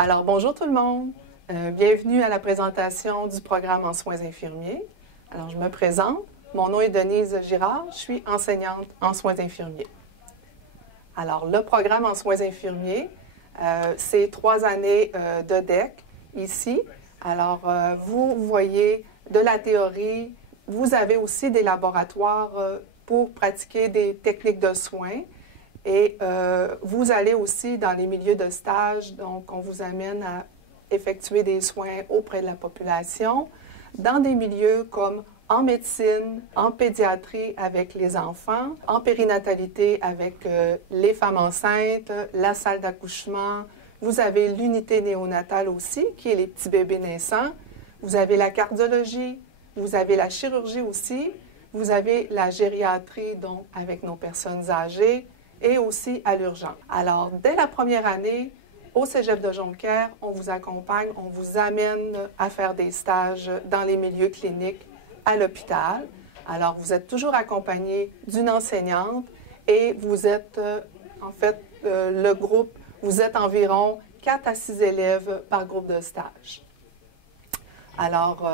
Alors, bonjour tout le monde. Bienvenue à la présentation du programme en soins infirmiers. Alors, je me présente. Mon nom est Denise Girard. Je suis enseignante en soins infirmiers. Alors, le programme en soins infirmiers, c'est 3 années de DEC ici. Alors, vous voyez de la théorie. Vous avez aussi des laboratoires pour pratiquer des techniques de soins. Et vous allez aussi dans les milieux de stage, donc on vous amène à effectuer des soins auprès de la population, dans des milieux comme en médecine, en pédiatrie avec les enfants, en périnatalité avec les femmes enceintes, la salle d'accouchement. Vous avez l'unité néonatale aussi, qui est les petits bébés naissants. Vous avez la cardiologie, vous avez la chirurgie aussi, vous avez la gériatrie, donc avec nos personnes âgées, et aussi à l'urgence. Alors, dès la première année, au Cégep de Jonquière, on vous accompagne, on vous amène à faire des stages dans les milieux cliniques à l'hôpital. Alors, vous êtes toujours accompagné d'une enseignante et vous êtes, le groupe, vous êtes environ 4 à 6 élèves par groupe de stage. Alors,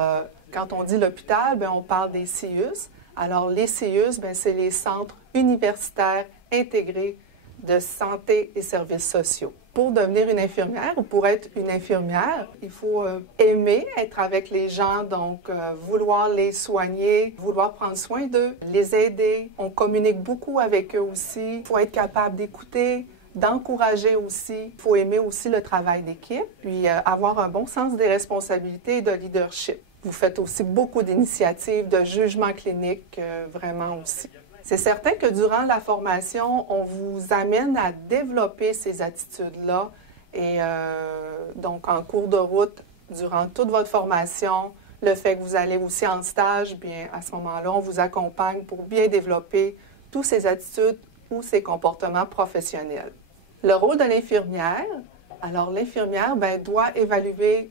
quand on dit l'hôpital, on parle des CIUS. Alors, les CIUS, c'est les centres universitaires intégrés de santé et services sociaux. Pour devenir une infirmière ou pour être une infirmière, il faut aimer être avec les gens, donc vouloir les soigner, vouloir prendre soin d'eux, les aider. On communique beaucoup avec eux aussi. Il faut être capable d'écouter, d'encourager aussi. Il faut aimer aussi le travail d'équipe, puis avoir un bon sens des responsabilités et de leadership. Vous faites aussi beaucoup d'initiatives de jugement clinique, vraiment aussi. C'est certain que durant la formation, on vous amène à développer ces attitudes-là. Et donc, en cours de route, durant toute votre formation, le fait que vous allez aussi en stage, bien, à ce moment-là, on vous accompagne pour bien développer toutes ces attitudes ou ces comportements professionnels. Le rôle de l'infirmière, alors l'infirmière doit évaluer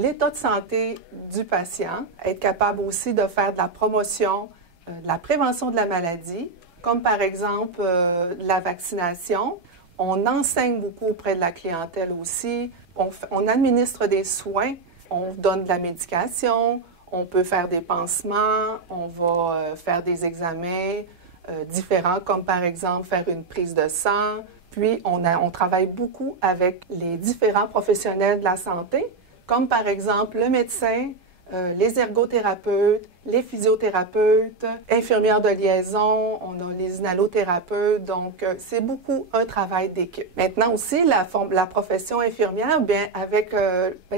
l'état de santé du patient, être capable aussi de faire de la promotion, de la prévention de la maladie, comme par exemple la vaccination. On enseigne beaucoup auprès de la clientèle aussi. On administre des soins, on donne de la médication, on peut faire des pansements, on va faire des examens différents, comme par exemple faire une prise de sang. Puis on travaille beaucoup avec les différents professionnels de la santé, comme par exemple le médecin, les ergothérapeutes, les physiothérapeutes, infirmières de liaison, on a les inhalothérapeutes, donc c'est beaucoup un travail d'équipe. Maintenant aussi, la profession infirmière,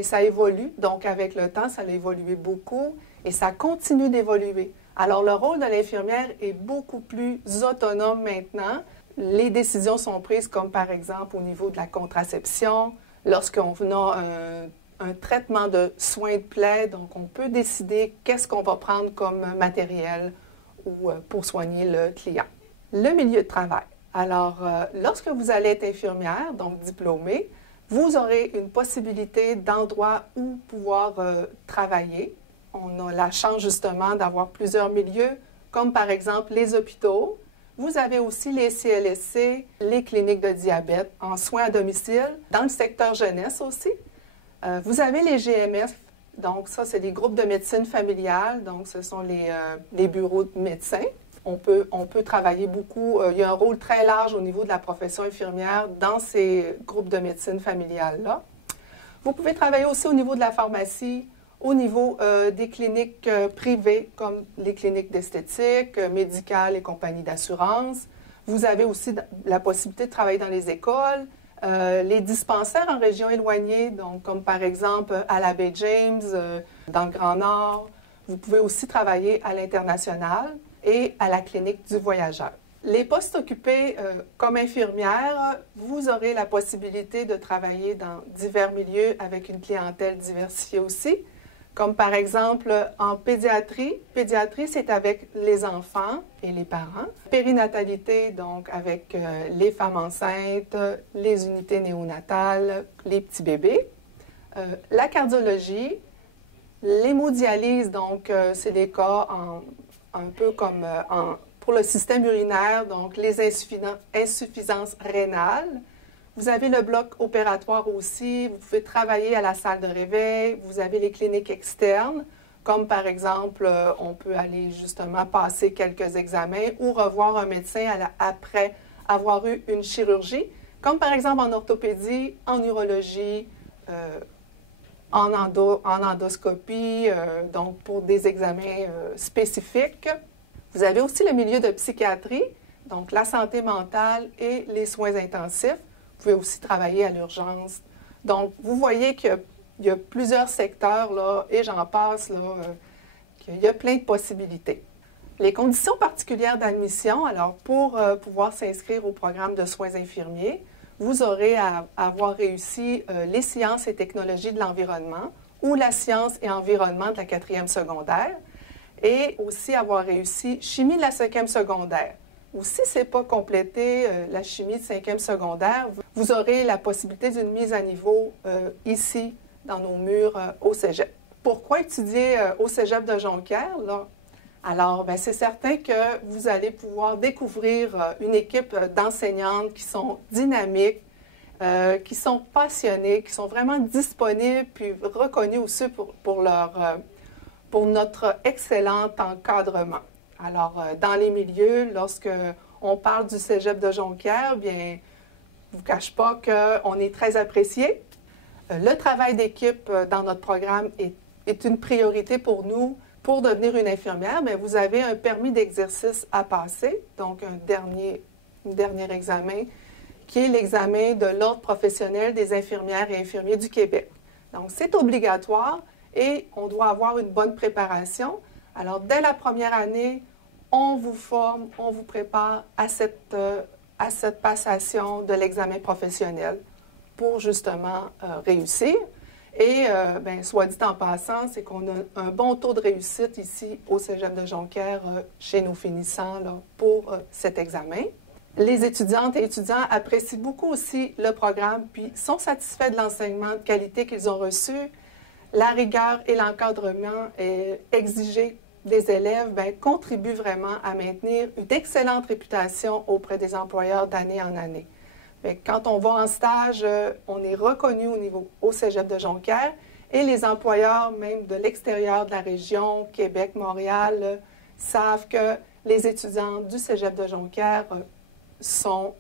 ça évolue, donc avec le temps, ça a évolué beaucoup et ça continue d'évoluer. Alors le rôle de l'infirmière est beaucoup plus autonome maintenant. Les décisions sont prises comme par exemple au niveau de la contraception, lorsqu'on a un traitement de soins de plaie, donc on peut décider qu'est-ce qu'on va prendre comme matériel ou pour soigner le client. Le milieu de travail. Alors, lorsque vous allez être infirmière, donc diplômée, vous aurez une possibilité d'endroit où pouvoir travailler. On a la chance justement d'avoir plusieurs milieux, comme par exemple les hôpitaux. Vous avez aussi les CLSC, les cliniques de diabète en soins à domicile, dans le secteur jeunesse aussi. Vous avez les GMF, donc ça, c'est les groupes de médecine familiale, donc ce sont les bureaux de médecins. On peut travailler beaucoup, il y a un rôle très large au niveau de la profession infirmière dans ces groupes de médecine familiale-là. Vous pouvez travailler aussi au niveau de la pharmacie, au niveau des cliniques privées, comme les cliniques d'esthétique, médicales et compagnies d'assurance. Vous avez aussi la possibilité de travailler dans les écoles, les dispensaires en région éloignée, donc comme par exemple à la baie James, dans le Grand Nord. Vous pouvez aussi travailler à l'international et à la clinique du voyageur. Les postes occupés comme infirmière, vous aurez la possibilité de travailler dans divers milieux avec une clientèle diversifiée aussi, comme par exemple en pédiatrie. Pédiatrie, c'est avec les enfants et les parents. Périnatalité, donc avec les femmes enceintes, les unités néonatales, les petits bébés. La cardiologie, l'hémodialyse, donc c'est des cas un peu comme pour le système urinaire, donc les insuffisances rénales. Vous avez le bloc opératoire aussi. Vous pouvez travailler à la salle de réveil. Vous avez les cliniques externes, comme par exemple, on peut aller justement passer quelques examens ou revoir un médecin après avoir eu une chirurgie, comme par exemple en orthopédie, en urologie, en endoscopie, donc pour des examens spécifiques. Vous avez aussi le milieu de psychiatrie, donc la santé mentale et les soins intensifs. Vous pouvez aussi travailler à l'urgence. Donc, vous voyez qu'il y a plusieurs secteurs, là, et j'en passe, là, qu'il y a plein de possibilités. Les conditions particulières d'admission, alors pour pouvoir s'inscrire au programme de soins infirmiers, vous aurez à avoir réussi les sciences et technologies de l'environnement ou la science et environnement de la 4e secondaire et aussi avoir réussi chimie de la 5e secondaire. Ou si ce n'est pas complété, la chimie de 5e secondaire, vous aurez la possibilité d'une mise à niveau ici, dans nos murs, au cégep. Pourquoi étudier au cégep de Jonquière, là? Alors, c'est certain que vous allez pouvoir découvrir une équipe d'enseignantes qui sont dynamiques, qui sont passionnées, qui sont vraiment disponibles, puis reconnues aussi pour notre excellent encadrement. Alors, dans les milieux, lorsque on parle du cégep de Jonquière, bien, je ne vous cache pas qu'on est très apprécié. Le travail d'équipe dans notre programme est une priorité pour nous. Pour devenir une infirmière, bien, vous avez un permis d'exercice à passer, donc un dernier examen, qui est l'examen de l'Ordre professionnel des infirmières et infirmiers du Québec. Donc, c'est obligatoire et on doit avoir une bonne préparation. Alors, dès la première année, on vous forme, on vous prépare à cette passation de l'examen professionnel pour justement réussir. Et, soit dit en passant, c'est qu'on a un bon taux de réussite ici au Cégep de Jonquière chez nos finissants là, pour cet examen. Les étudiantes et étudiants apprécient beaucoup aussi le programme, puis sont satisfaits de l'enseignement de qualité qu'ils ont reçu. La rigueur et l'encadrement exigé des élèves contribuent vraiment à maintenir une excellente réputation auprès des employeurs d'année en année. Quand on va en stage, on est reconnu au Cégep de Jonquière et les employeurs, même de l'extérieur de la région, Québec, Montréal, savent que les étudiants du Cégep de Jonquière sont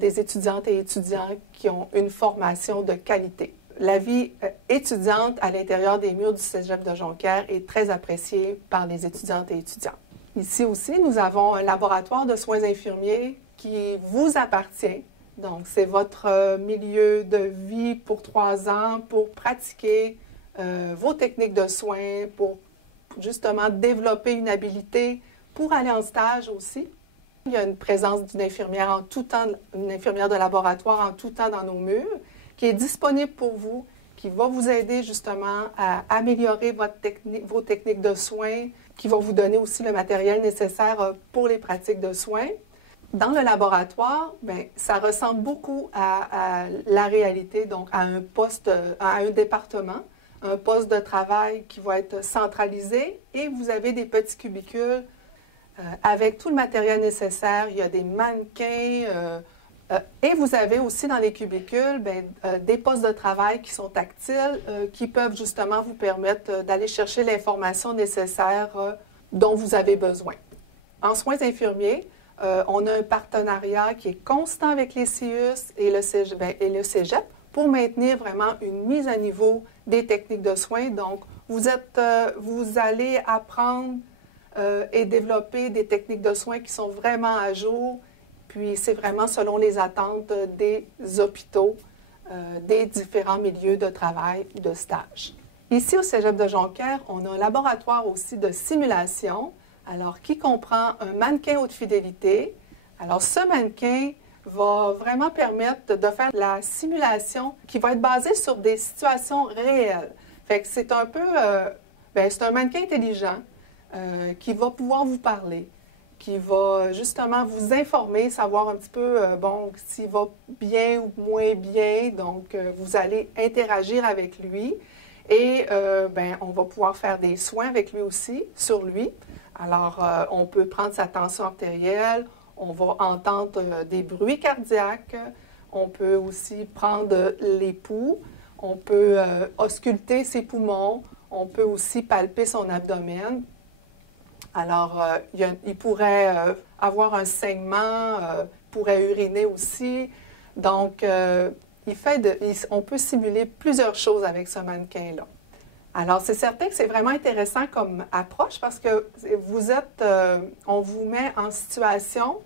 des étudiantes et étudiants qui ont une formation de qualité. La vie étudiante à l'intérieur des murs du Cégep de Jonquière est très appréciée par les étudiantes et étudiants. Ici aussi, nous avons un laboratoire de soins infirmiers qui vous appartient. Donc, c'est votre milieu de vie pour 3 ans pour pratiquer vos techniques de soins, pour justement développer une habilité pour aller en stage aussi. Il y a une présence d'une infirmière en tout temps, une infirmière de laboratoire en tout temps dans nos murs, qui est disponible pour vous, qui va vous aider justement à améliorer vos techniques de soins, qui vont vous donner aussi le matériel nécessaire pour les pratiques de soins. Dans le laboratoire, ça ressemble beaucoup à la réalité, donc à un département, un poste de travail qui va être centralisé et vous avez des petits cubicules avec tout le matériel nécessaire. Il y a des mannequins et vous avez aussi dans les cubicules des postes de travail qui sont tactiles, qui peuvent justement vous permettre d'aller chercher l'information nécessaire dont vous avez besoin. En soins infirmiers, on a un partenariat qui est constant avec les CIUS et le Cégep pour maintenir vraiment une mise à niveau des techniques de soins. Donc, vous allez apprendre et développer des techniques de soins qui sont vraiment à jour. Puis, c'est vraiment selon les attentes des hôpitaux, des différents milieux de travail ou de stage. Ici, au Cégep de Jonquière, on a un laboratoire aussi de simulation, alors qui comprend un mannequin haute fidélité. Alors, ce mannequin va vraiment permettre de faire la simulation qui va être basée sur des situations réelles. Fait que c'est un peu, c'est un mannequin intelligent qui va pouvoir vous parler, qui va justement vous informer, savoir un petit peu, s'il va bien ou moins bien. Donc, vous allez interagir avec lui et on va pouvoir faire des soins avec lui aussi, sur lui. Alors, on peut prendre sa tension artérielle, on va entendre des bruits cardiaques, On peut aussi prendre les pouls. On peut ausculter ses poumons. On peut aussi palper son abdomen. Alors, il pourrait avoir un saignement, pourrait uriner aussi. Donc, on peut simuler plusieurs choses avec ce mannequin-là. Alors, c'est certain que c'est vraiment intéressant comme approche parce que on vous met en situation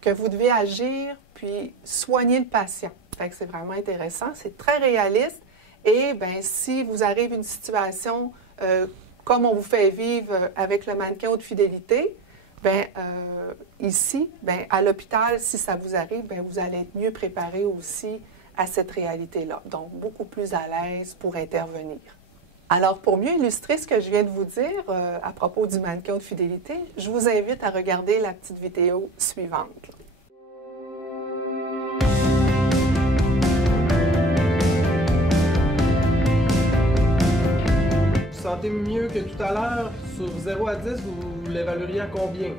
que vous devez agir puis soigner le patient. Fait que c'est vraiment intéressant, c'est très réaliste. Et bien, si vous arrive une situation comme on vous fait vivre avec le mannequin haute fidélité, bien, ici, bien, à l'hôpital, si ça vous arrive, bien, vous allez être mieux préparé aussi à cette réalité-là. Donc, beaucoup plus à l'aise pour intervenir. Alors, pour mieux illustrer ce que je viens de vous dire à propos du mannequin haute fidélité, je vous invite à regarder la petite vidéo suivante. Vous sentez mieux que tout à l'heure? Sur 0 à 10, vous l'évalueriez à combien?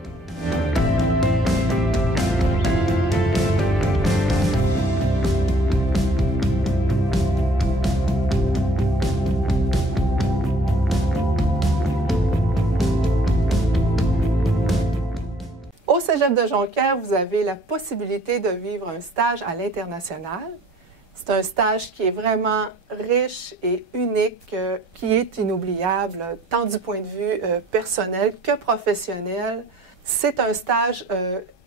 Au Cégep de Jonquière, vous avez la possibilité de vivre un stage à l'international. C'est un stage qui est vraiment riche et unique, qui est inoubliable, tant du point de vue personnel que professionnel. C'est un stage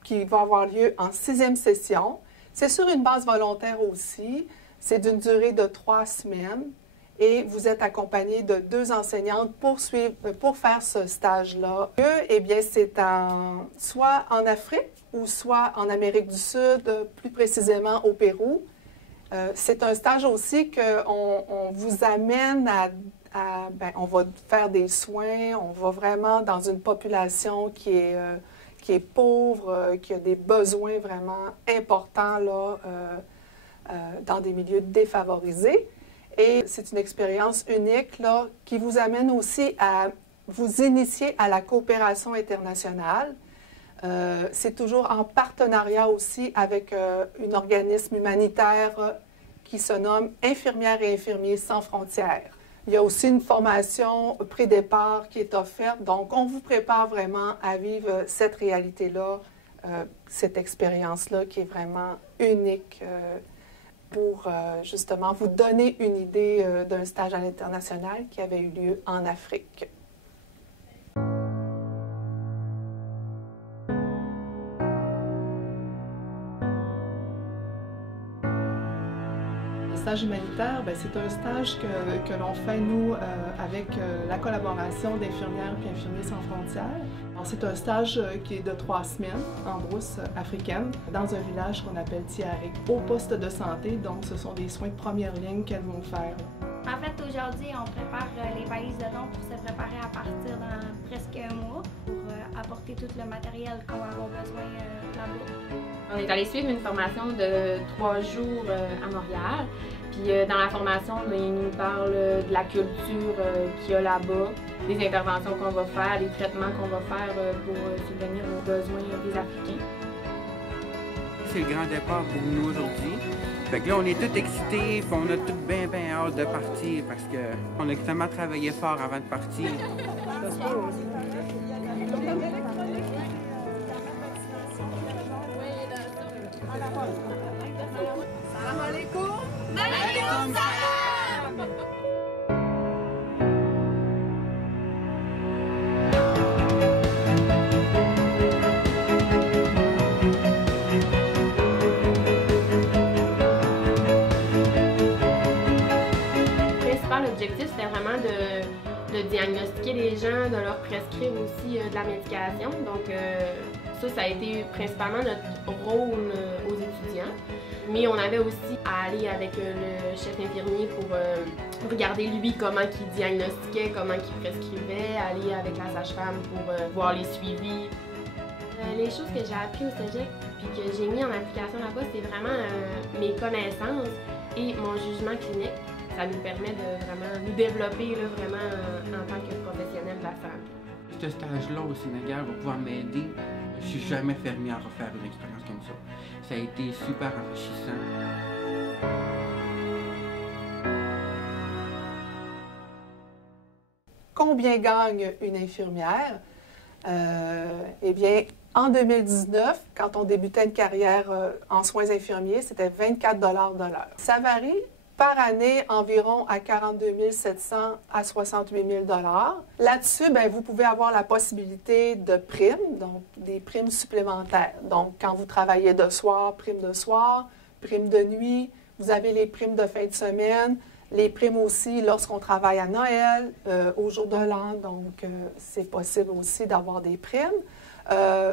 qui va avoir lieu en 6e session. C'est sur une base volontaire aussi. C'est d'une durée de 3 semaines. Et vous êtes accompagné de 2 enseignantes pour faire ce stage-là. Eh bien, c'est soit en Afrique ou soit en Amérique du Sud, plus précisément au Pérou. C'est un stage aussi qu'on vous amène ben, on va faire des soins, on va vraiment dans une population qui est pauvre, qui a des besoins vraiment importants là, dans des milieux défavorisés. Et c'est une expérience unique là, qui vous amène aussi à vous initier à la coopération internationale. C'est toujours en partenariat aussi avec un organisme humanitaire qui se nomme Infirmières et infirmiers sans frontières. Il y a aussi une formation pré-départ qui est offerte. Donc, on vous prépare vraiment à vivre cette réalité-là, cette expérience-là qui est vraiment unique pour justement vous donner une idée d'un stage à l'international qui avait eu lieu en Afrique. Le stage humanitaire, c'est un stage que l'on fait, nous, avec la collaboration d'Infirmières et Infirmiers sans frontières. C'est un stage qui est de 3 semaines en brousse africaine, dans un village qu'on appelle Tiare, au poste de santé. Donc, ce sont des soins de première ligne qu'elles vont faire. En fait, aujourd'hui, on prépare les valises de dons pour se préparer à partir dans presque un mois pour apporter tout le matériel qu'on va avoir besoin là-bas. On est allé suivre une formation de 3 jours à Montréal. Puis dans la formation, ils nous parlent de la culture qu'il y a là-bas, des interventions qu'on va faire, des traitements qu'on va faire pour subvenir aux besoins des Africains. C'est le grand départ pour nous aujourd'hui. Fait que là, on est tous excités, puis on a tous bien hâte de partir parce qu'on a extrêmement travaillé fort avant de partir. Salam alaikum! Alaikum salam! L'objectif, c'était vraiment de diagnostiquer les gens, de leur prescrire aussi de la médication. Donc, ça a été principalement notre rôle aux étudiants. Mais on avait aussi à aller avec le chef infirmier pour regarder lui comment il diagnostiquait, comment il prescrivait, aller avec la sage-femme pour voir les suivis. Les choses que j'ai appris au cégep puis que j'ai mis en application là-bas, c'est vraiment mes connaissances et mon jugement clinique. Ça nous permet de vraiment nous développer là, vraiment en tant que professionnels de la santé. Ce stage-là au Sénégal va pouvoir m'aider. Je Je suis jamais fermé à refaire une expérience comme ça. Ça a été super enrichissant. Combien gagne une infirmière? Eh bien, en 2019, quand on débutait une carrière en soins infirmiers, c'était 24 $ de l'heure. Ça varie par année environ à 42 700 à 68 000 $. Là-dessus, bien, vous pouvez avoir la possibilité de primes, donc des primes supplémentaires. Donc, quand vous travaillez de soir, prime de nuit, vous avez les primes de fin de semaine, les primes aussi lorsqu'on travaille à Noël, au jour de l'an, donc c'est possible aussi d'avoir des primes.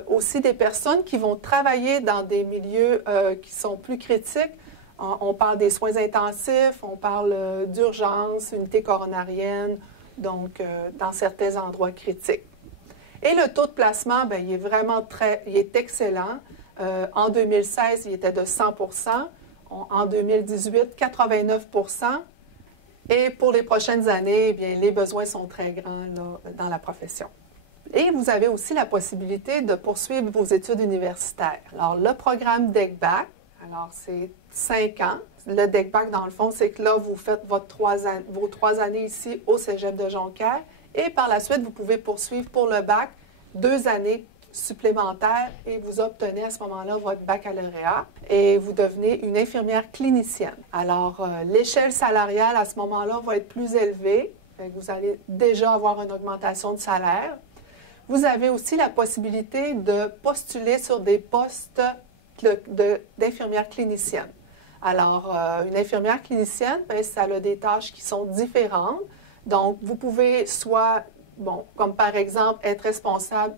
Aussi des personnes qui vont travailler dans des milieux qui sont plus critiques. On parle des soins intensifs, on parle d'urgence, unité coronarienne, donc dans certains endroits critiques. Et le taux de placement, bien, il est vraiment il est excellent. En 2016, il était de 100 %. En 2018, 89 %. Et pour les prochaines années, eh bien, les besoins sont très grands là, dans la profession. Et vous avez aussi la possibilité de poursuivre vos études universitaires. Alors, le programme DECBac, alors c'est 5 ans. Le DECBac, dans le fond, c'est que là, vous faites vos 3 années ici au Cégep de Jonquière. Et par la suite, vous pouvez poursuivre pour le bac 2 années supplémentaires et vous obtenez à ce moment-là votre baccalauréat et vous devenez une infirmière clinicienne. Alors, l'échelle salariale à ce moment-là va être plus élevée. Vous allez déjà avoir une augmentation de salaire. Vous avez aussi la possibilité de postuler sur des postes d'infirmière clinicienne. Alors, une infirmière clinicienne, bien, ça a des tâches qui sont différentes. Donc, vous pouvez soit, bon, comme par exemple, être responsable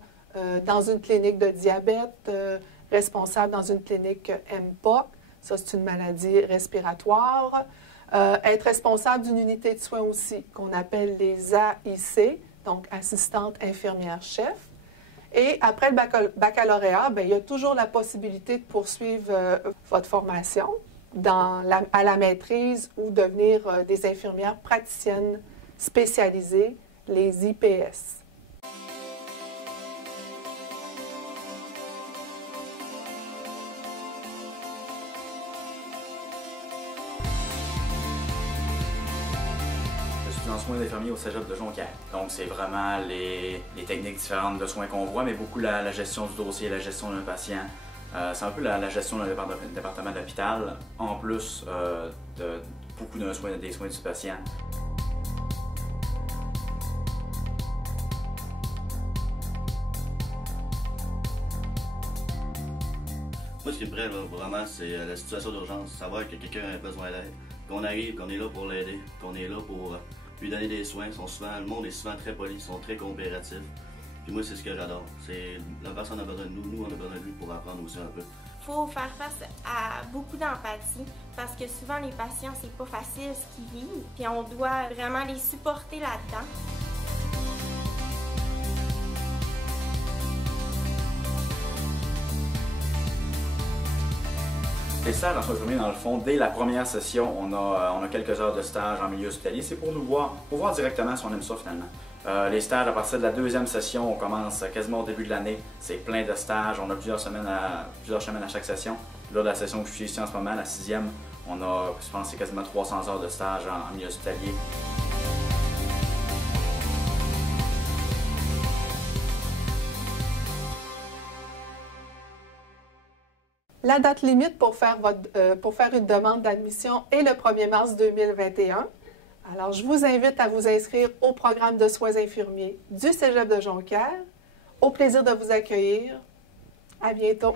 dans une clinique de diabète, responsable dans une clinique MPOC, ça c'est une maladie respiratoire, être responsable d'une unité de soins aussi, qu'on appelle les AIC, donc assistante infirmière chef. Et après le baccalauréat, bien, il y a toujours la possibilité de poursuivre votre formation à la maîtrise ou devenir des infirmières praticiennes spécialisées, les IPS. En soins d'infirmiers au Cégep de Jonquière. Donc, c'est vraiment les techniques différentes de soins qu'on voit, mais beaucoup la gestion du dossier, la gestion d'un patient. C'est un peu la gestion d'un département d'hôpital, en plus de beaucoup des soins du patient. Moi, ce qui me plaît, là, vraiment, c'est la situation d'urgence. Savoir que quelqu'un a besoin d'aide, qu'on arrive, qu'on est là pour l'aider, qu'on est là pour lui donner des soins. Le monde est souvent très poli, ils sont très coopératifs. Puis moi, c'est ce que j'adore. La personne a besoin de nous, on a besoin de lui pour apprendre aussi un peu. Il faut faire face à beaucoup d'empathie parce que souvent les patients, c'est pas facile ce qu'ils vivent. Puis on doit vraiment les supporter là-dedans. Les stages en soins infirmiers, dans le fond, dès la première session, on a quelques heures de stage en milieu hospitalier. C'est pour voir directement si on aime ça finalement. Les stages, à partir de la deuxième session, on commence quasiment au début de l'année. C'est plein de stages, on a plusieurs semaines à chaque session. Là, la session où je suis ici en ce moment, la 6e, on a, je pense, c'est quasiment 300 heures de stage en milieu hospitalier. La date limite pour faire une demande d'admission est le 1er mars 2021. Alors, je vous invite à vous inscrire au programme de soins infirmiers du Cégep de Jonquière. Au plaisir de vous accueillir. À bientôt.